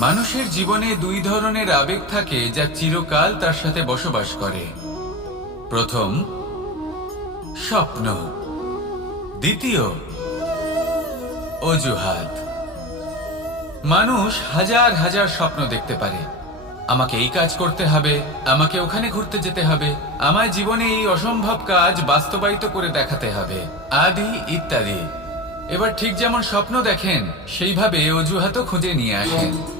মানুষের জীবনে দুই ধরনের আবেগ থাকে যা চিরকাল তার সাথে বসবাস করে। প্রথম, স্বপ্ন। দ্বিতীয়, অজুহাত। মানুষ হাজার হাজার স্বপ্ন দেখতে পারে। আমাকে এই কাজ করতে হবে, আমাকে ওখানে ঘুরতে যেতে হবে, আমায় জীবনে এই অসম্ভব কাজ বাস্তবায়িত করে দেখাতে হবে, আদি ইত্যাদি। এবার ঠিক যেমন স্বপ্ন দেখেন, সেইভাবে অজুহাতও খুঁজে নিয়ে আসেন।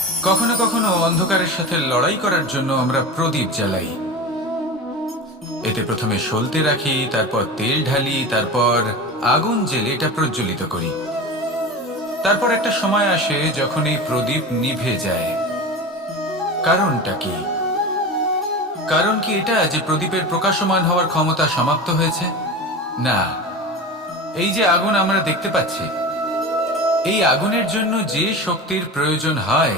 কখনো কখনো অন্ধকারের সাথে লড়াই করার জন্য আমরা প্রদীপ জ্বালাই। এতে প্রথমে সলতে রাখি, তারপর তেল ঢালি, তারপর আগুন জেলে এটা প্রজ্বলিত করি। তারপর একটা সময় আসে যখন এই প্রদীপ নিভে যায়। কারণটা কি? কারণ কি এটা যে প্রদীপের প্রকাশমান হওয়ার ক্ষমতা সমাপ্ত হয়েছে? না। এই যে আগুন আমরা দেখতে পাচ্ছি, এই আগুনের জন্য যে শক্তির প্রয়োজন হয়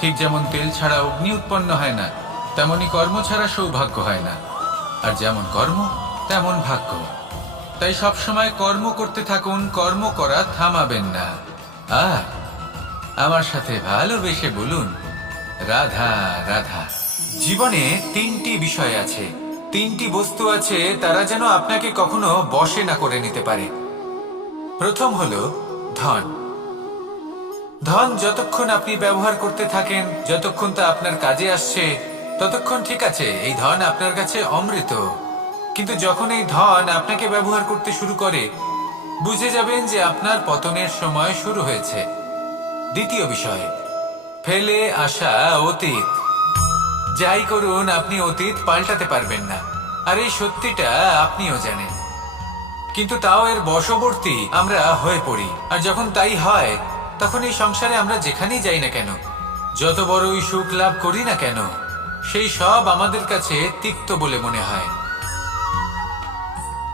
ঠিক যেমন তেল ছাড়া অগ্নি উৎপন্ন হয় না, তেমনি কর্ম ছাড়া সৌভাগ্য হয় না। আর যেমন কর্ম, তেমন ভাগ্য। তাই সবসময় কর্ম করতে থাকুন, কর্ম করা থামাবেন না। আর আমার সাথে ভালোবেসে বলুন, রাধা রাধা, জীবনে তিনটি বিষয় আছে। তিনটি বস্তু আছে, তারা যেন আপনাকে কখনো বশে না করে নিতে পারে। প্রথম হলো ধন। ধন যতক্ষণ আপনি ব্যবহার করতে থাকেন, যতক্ষণ তা আপনার কাজে আসছে, ততক্ষণ ঠিক আছে, এই ধন আপনার কাছে অমৃত। কিন্তু যখন এই ধন আপনাকে ব্যবহার করতে শুরু করে, বুঝে যাবেন যে আপনার পতনের সময় শুরু হয়েছে। দ্বিতীয় বিষয়, ফেলে আসা অতীত। যাই করুন, আপনি অতীত পাল্টাতে পারবেন না। আর এই সত্যিটা আপনিও জানেন। কিন্তু তাও এর বশবর্তী আমরা হয়ে পড়ি। আর যখন তাই হয় তখন এই সংসারে আমরা যেখানেই যাই না কেন, যত বড়ই সুখ লাভ করি না কেন, সেই সব আমাদের কাছে তিক্ত বলে মনে হয়।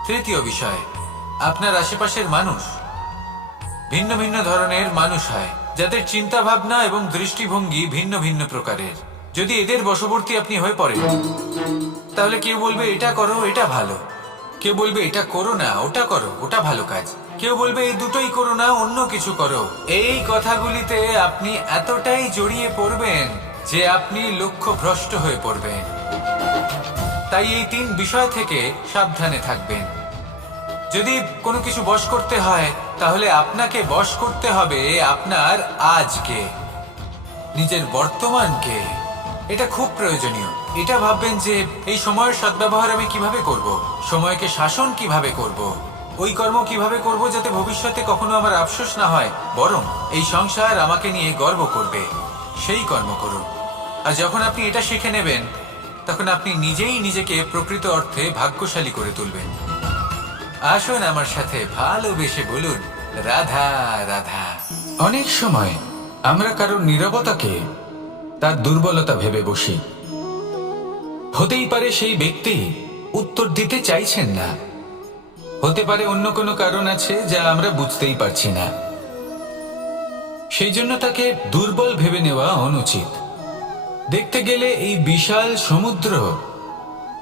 তৃতীয় বিষয়, আপনার আশেপাশের মানুষ। ভিন্ন ভিন্ন ধরনের মানুষ হয়, যাদের চিন্তা ভাবনা এবং দৃষ্টিভঙ্গি ভিন্ন ভিন্ন প্রকারের। যদি এদের বশবর্তী আপনি হয়ে পড়েন, তাহলে কেউ বলবে, এটা করো, এটা ভালো। কেউ বলবে, এটা করো না, ওটা করো, ওটা ভালো কাজ। কেউ বলবে, এই দুটোই করো না, অন্য কিছু করো। এই কথাগুলিতে আপনি এতটাই জড়িয়ে পড়বেন যে আপনি লক্ষ্য ভ্রষ্ট হয়ে পড়বেন। তাই এই তিন বিষয় থেকে সাবধানে থাকবেন। যদি কোনো কিছু বশ করতে হয়, তাহলে আপনাকে বশ করতে হবে আপনার আজকে, নিজের বর্তমানকে। এটা খুব প্রয়োজনীয়। এটা ভাববেন যে, এই সময়ের সদ্ব্যবহার আমি কীভাবে করব? সময়কে শাসন কীভাবে করব? ওই কর্ম কীভাবে করব যাতে ভবিষ্যতে কখনো আমার আফসোস না হয়? বরং এই সংসার আমাকে নিয়ে গর্ব করবে। সেই কর্ম করুন। আর যখন আপনি এটা শিখে নেবেন, তখন আপনি নিজেই নিজেকে প্রকৃত অর্থে ভাগ্যশালী করে তুলবেন। আসুন আমার সাথে ভালোবেসে বলুন, রাধা রাধা। অনেক সময় আমরা কারোর নীরবতাকে তার দুর্বলতা ভেবে বসি। হতেই পারে সেই ব্যক্তি উত্তর দিতে চাইছেন না। হতে পারে অন্য কোনো কারণ আছে যা আমরা বুঝতেই পারছি না। সেই জন্য তাকে দুর্বল ভেবে নেওয়া অনুচিত। দেখতে গেলে এই বিশাল সমুদ্র,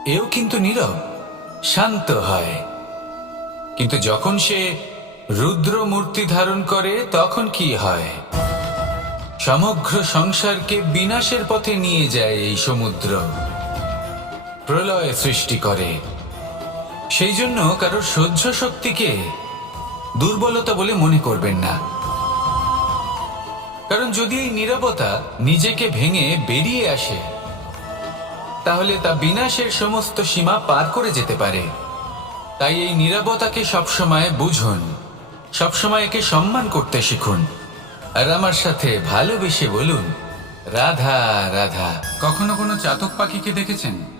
এও কিন্তু নীরব, শান্ত হয়। কিন্তু যখন সে রুদ্র মূর্তি ধারণ করে, তখন কি হয়? সমগ্র সংসারকে বিনাশের পথে নিয়ে যায় এই সমুদ্র। প্রলয় সৃষ্টি করে। সেই জন্য কারোর সহ্য শক্তিকে দুর্বলতা বলে মনে করবেন না। কারণ যদি এই নীরবতা নিজেকে ভেঙে বেরিয়ে আসে, তাহলে তা বিনাশের সমস্ত সীমা পার করে যেতে পারে। তাই এই নীরবতাকে সবসময় বুঝুন, সবসময় একে সম্মান করতে শিখুন। আর আমার সাথে ভালোবেসে বলুন, রাধা রাধা। কখনো কোনো চাতক পাখিকে দেখেছেন?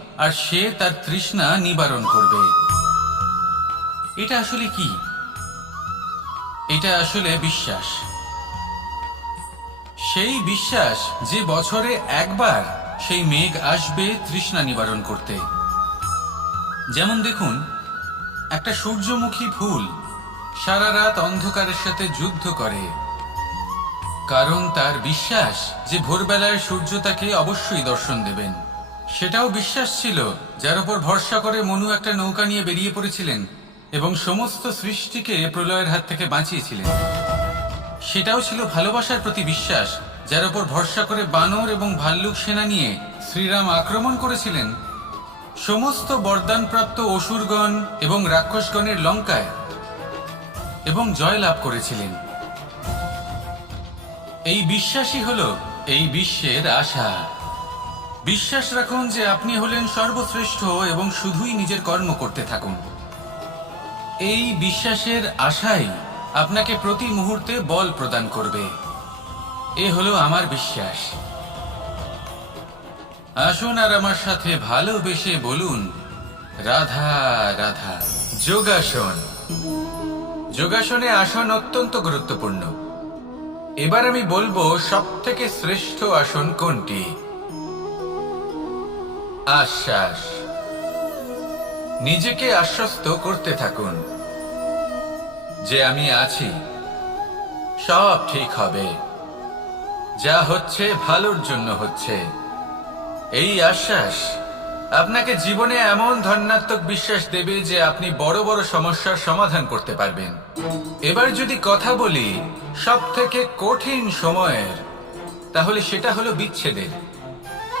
আর সে তার তৃষ্ণা নিবারণ করবে। এটা আসলে কি? এটা আসলে বিশ্বাস। সেই বিশ্বাস যে বছরে একবার সেই মেঘ আসবে তৃষ্ণা নিবারণ করতে। যেমন দেখুন, একটা সূর্যমুখী ফুল সারা রাত অন্ধকারের সাথে যুদ্ধ করে। কারণ তার বিশ্বাস যে ভোরবেলায় সূর্য তাকে অবশ্যই দর্শন দেবেন। সেটাও বিশ্বাস ছিল, যার উপর ভরসা করে মনু একটা নৌকা নিয়ে বেরিয়ে পড়েছিলেন এবং সমস্ত সৃষ্টিকে প্রলয়ের হাত থেকে বাঁচিয়েছিলেন। সেটাও ছিল ভালোবাসার প্রতি বিশ্বাস, যার উপর ভরসা করে বানর এবং ভাল্লুক সেনা নিয়ে শ্রীরাম আক্রমণ করেছিলেন। সমস্ত বরদানপ্রাপ্ত অসুরগণ এবং রাক্ষসগণের লঙ্কায় এবং জয় লাভ করেছিলেন। এই বিশ্বাসই হল এই বিশ্বের আশা। বিশ্বাস রাখুন যে আপনি হলেন সর্বশ্রেষ্ঠ এবং শুধুই নিজের কর্ম করতে থাকুন। এই বিশ্বাসের আশাই আপনাকে প্রতি মুহূর্তে বল প্রদান করবে। এ হলো আমার বিশ্বাস। আসুন আর আমার সাথে ভালোবেসে বলুন, রাধা রাধা, যোগাসন। যোগাসনে আসন অত্যন্ত গুরুত্বপূর্ণ। এবার আমি বলব সব থেকে শ্রেষ্ঠ আসন কোনটি? আশ্বাস। নিজেকে আশ্বস্ত করতে থাকুন। যে আমি আছি, সব ঠিক হবে। যা হচ্ছে, ভালোর জন্য হচ্ছে। এই আশ্বাস আপনাকে জীবনে এমন ধন্যাত্মক বিশ্বাস দেবে যে আপনি বড় বড় সমস্যার সমাধান করতে পারবেন। এবার যদি কথা বলি সব থেকে কঠিন সময়ের, তাহলে সেটা হলো বিচ্ছেদের।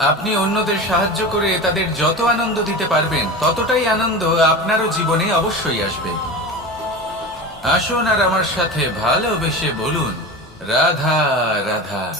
আপনি অন্যদের সাহায্য করে তাদের যত আনন্দ দিতে পারবেন, ততটাই আনন্দ আপনারও জীবনে অবশ্যই আসবে। আসুন আর আমার সাথে ভালোবেসে বলুন, রাধা রাধা।